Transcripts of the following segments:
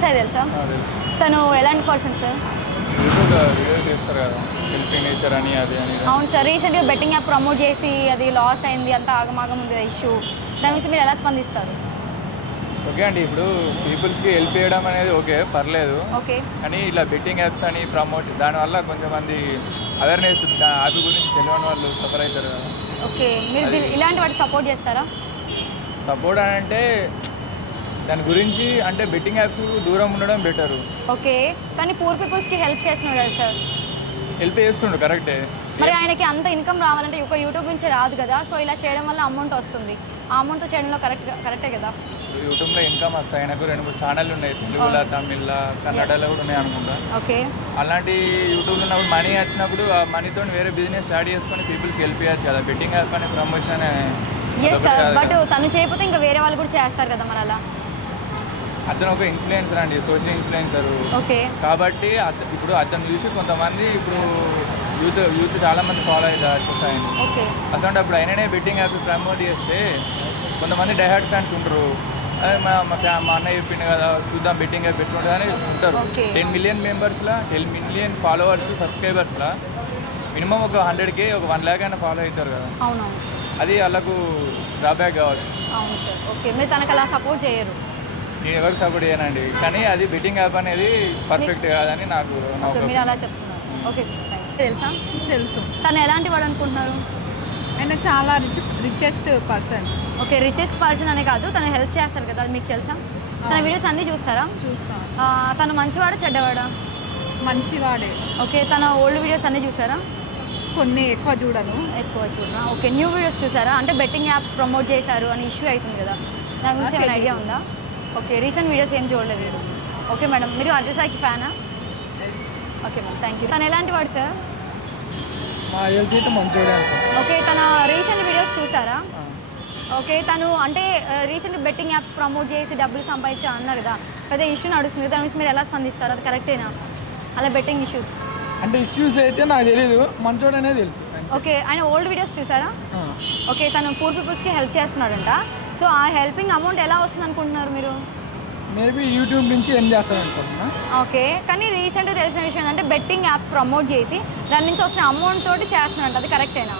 సత్యసాయి తెలుసా? తను ఎలాంటి పర్సన్ సార్? వీడియోస్ చేస్తారు కదా, హెల్పింగ్ నేచర్ అని అది అని. అవును సార్, రీసెంట్గా బెట్టింగ్ యాప్ ప్రమోట్ చేసి అది లాస్ అయింది, అంతా ఆగమాగం ఉంది ఇష్యూ. దాని గురించి మీరు ఎలా స్పందిస్తారు? ఓకే అండి, ఇప్పుడు పీపుల్స్కి హెల్ప్ చేయడం అనేది ఓకే, పర్లేదు. ఓకే, కానీ ఇలా బెట్టింగ్ యాప్స్ అని ప్రమోట్ దానివల్ల కొంచెం మంది అవేర్నెస్ యాప్ గురించి తెలియని వాళ్ళు సఫర్ అవుతారు కదా. ఓకే, మీరు ఇలాంటి వాటికి సపోర్ట్ చేస్తారా? సపోర్ట్ అని అంటే దాని గురించి అంటే బెట్టింగ్ యాప్స్ దూరం ఉండడం బెటరు. ఓకే, కానీ పూర్ పీపుల్స్కి హెల్ప్ చేస్తున్నారు కదా సార్? హెల్ప్ చేస్తుండు కరెక్టే. మరి ఆయనకి అంత ఇన్కమ్ రావాలంటే ఒక యూట్యూబ్ నుంచి రాదు కదా, సో ఇలా చేయడం వల్ల అమౌంట్ వస్తుంది. ఆ అమౌంట్తో చేయడంలో కరెక్టే కదా? యూట్యూబ్లో ఇన్కమ్ వస్తాయి. ఆయనకు 2-3 ఛానళ్ళు ఉన్నాయి, తెలుగులో, తమిళ్లో, కన్నడలో కూడా ఉన్నాయి అనుకుంటా. ఓకే, అలాంటి యూట్యూబ్లో ఉన్నప్పుడు మనీ వచ్చినప్పుడు ఆ మనీతో వేరే బిజినెస్ స్టార్ట్ చేసుకొని పీపుల్స్కి హెల్ప్ చేయొచ్చు కదా. బెట్టింగ్ యాప్ అనే ప్రమోషన్ ఎస్ సార్, బట్ తను చేయకపోతే ఇంకా వేరే వాళ్ళు కూడా చేస్తారు కదా మరి అలా. అతను ఒక ఇన్ఫ్లుయెన్సర్ అండి, సోషల్ ఇన్ఫ్లుయెన్సర్. ఓకే, కాబట్టి ఇప్పుడు అతను చూసి కొంతమంది ఇప్పుడు యూత్ చాలా మంది ఫాలో అవుతారు సొసైటీ. ఓకే, అసలు అప్పుడు అయిననే బెట్టింగ్ యాప్ ప్రమోట్ చేస్తే కొంతమంది డైహార్డ్ ఫ్యాన్స్ ఉంటారు. అదే మా అన్నయ్య చెప్పింది కదా, చూద్దాం బెట్టింగ్ యాప్ పెట్టుకుంటా అని ఉంటారు. 10 మిలియన్ మెంబర్స్లో 10 మిలియన్ ఫాలోవర్స్ సబ్స్క్రైబర్స్లో మినిమం ఒక 100K, ఒక 1 lakh అయినా ఫాలో అవుతారు కదా. అవునవును, అది వాళ్ళకు డ్రాబ్యాక్ కావచ్చు. అవును సార్. ఓకే, మీరు తనకు అలా సపోర్ట్ చేయరు? నేను ఎవరికి సపోర్ట్ చేయనండి, కానీ అది బెట్టింగ్ యాప్ అనేది పర్ఫెక్ట్ కాదని నాకు. మీరు అలా చెప్తున్నారు. ఓకే సార్, తెలుసా? తెలుసు. తను ఎలాంటి వాడు అనుకుంటున్నారు? ఆయన చాలా richest person. Okay, richest person అనే కాదు, తను హెల్ప్ చేస్తారు కదా, అది మీకు తెలుసా? తన వీడియోస్ అన్నీ చూస్తారా? చూస్తాను. తను మంచివాడా చెడ్డవాడా? మంచివాడే. ఓకే, తన ఓల్డ్ వీడియోస్ అన్నీ చూసారా? కొన్ని ఎక్కువ చూడను. ఎక్కువ చూడరా? ఓకే, న్యూ వీడియోస్ చూసారా? అంటే బెట్టింగ్ యాప్స్ ప్రమోట్ చేశారు అని ఇష్యూ అవుతుంది కదా, దాని గురించి ఏమైనా ఐడియా ఉందా? ఓకే, రీసెంట్ వీడియోస్ ఏం చూడలేదు. ఓకే మేడం, మీరు అజయ్ సాయికి ఫ్యానా? Okay madam, thank you. తను ఎలాంటి వాడు సార్? ఓకే, తన రీసెంట్ వీడియోస్ చూసారా? ఓకే, తను అంటే రీసెంట్ బెట్టింగ్ యాప్స్ ప్రమోట్ చేసి డబ్బులు సంపాదించా అన్నారు కదా, పెద్ద ఇష్యూ నడుస్తుంది, దాని గురించి మీరు ఎలా స్పందిస్తారు? అది కరెక్టేనా అలా బెట్టింగ్ ఇష్యూస్? అంటే ఇష్యూస్ అయితే నాకు తెలియదు, మంచోడనే తెలుసు. ఓకే, ఆయన ఓల్డ్ వీడియోస్ చూసారా? ఓకే, తను పూర్ పీపుల్స్కి హెల్ప్ చేస్తున్నాడంట. సో ఆ హెల్పింగ్ అమౌంట్ ఎలా వస్తుంది అనుకుంటున్నారు మీరు? మేబీ యూట్యూబ్ నుంచి ఏం చేస్తాను అనుకుంటున్నా. ఓకే, కానీ రీసెంట్గా తెలిసిన విషయం ఏంటంటే బెట్టింగ్ యాప్స్ ప్రమోట్ చేసి దాని నుంచి వచ్చిన అమౌంట్ తోటి చేస్తున్నాడంట, అది కరెక్టేనా?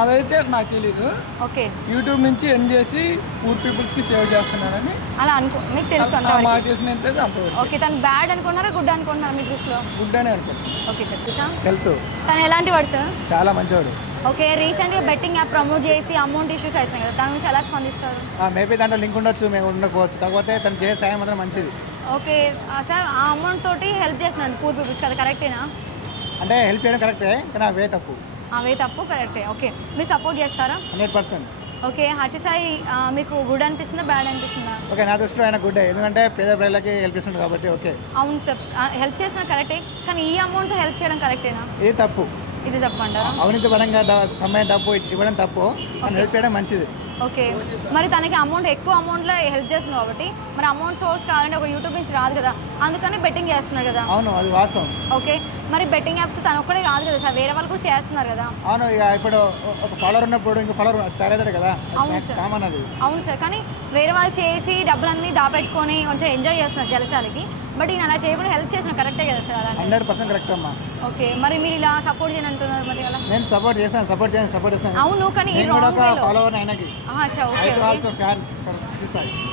అదైతే నాకు తెలీదు. ఓకే, యూట్యూబ్ నుంచి ఎన్ చేసి పూర్ పీపుల్స్కి సేవ్ చేస్తున్నాడని అలా మీకు తెలుసు అంటే? మాకు తెలిసినంత అంతవరకు. ఓకే, తను బ్యాడ్ అనుకున్నారా గుడ్ అనుకుంటున్నారా మీ దృష్టిలో? గుడ్ అనే అనుకుంటున్నాను. ఓకే సార్, తెలుసా? తెలుసు. తను ఎలాంటి వాడు సార్? చాలా మంచివాడు. ఓకే, రీసెంట్గా బెట్టింగ్ యాప్ ప్రమోట్ చేసి అమౌంట్ ఇష్యూస్ అవుతున్నాయి కదా, దాని గురించి ఎలా స్పందిస్తారు? మేబీ దాంట్లో లింక్ ఉండొచ్చు, మేము ఉండకపోవచ్చు, కాకపోతే తను చేసే సాయం మాత్రం మంచిది. ఓకే సార్, ఆ అమౌంట్ తోటి హెల్ప్ చేస్తున్నాడు పూర్ పీపుల్స్కి, అది కరెక్టేనా? అంటే హెల్ప్ చేయడం కరెక్టే, కానీ అవే తప్పు. అవే తప్పు, కరెక్టే. ఓకే, మీరు సపోర్ట్ చేస్తారా? 100%. ఓకే, హర్ష సాయి మీకు గుడ్ అనిపిస్తుందా బ్యాడ్ అనిపిస్తుందా? ఓకే, నా దృష్టిలో ఆయన గుడ్, ఎందుకంటే పేద ప్రజలకి హెల్ప్ చేస్తుంది కాబట్టి. ఓకే, అవును సార్, హెల్ప్ చేసిన కరెక్టే, కానీ ఈ అమౌంట్తో హెల్ప్ చేయడం కరెక్టేనా? ఇది తప్పు. ఇది తప్పు అంటారా? అవినీతి పరంగా సమయం డబ్బు ఇవ్వడం తప్పు, కానీ హెల్ప్ చేయడం మంచిది. ఓకే, మరి తనకి అమౌంట్ ఎక్కువ అమౌంట్లో హెల్ప్ చేస్తుంది కాబట్టి మరి అమౌంట్ సోర్స్ కావాలంటే ఒక యూట్యూబ్ నుంచి రాదు కదా, అందుకని బెట్టింగ్ చేస్తున్నారు కదా. అవును, అది వాస్తవం. ఓకే, మరి బెట్టింగ్ యాప్స్ తను ఒక్కడే కాదు కదా సార్, వేరే వాళ్ళు కూడా చేస్తున్నారు కదా. అవును, ఇక ఇప్పుడు ఒక ఫాలోవర్ ఉన్నప్పుడు ఇంకో ఫాలోవర్ తయారవుతాడు కదా. అవును సార్, కామన్ అది. అవును సార్, కానీ వేరే వాళ్ళు చేసి డబ్బులన్నీ దాపెట్టుకొని కొంచెం ఎంజాయ్ చేస్తున్నారు జలసాలకి, బట్ ఈయన అలా చేయకుండా హెల్ప్ చేసిన కరెక్టే కదా సార్? అలా 100% కరెక్ట్ అమ్మా. ఓకే, మరి మీరు ఇలా సపోర్ట్ చేయని అంటున్నారు, మరి అలా? నేను సపోర్ట్ చేస్తాను. అవును, కానీ నేను కూడా ఒక ఫాలోవర్ ఆయనకి. Okay, also fan.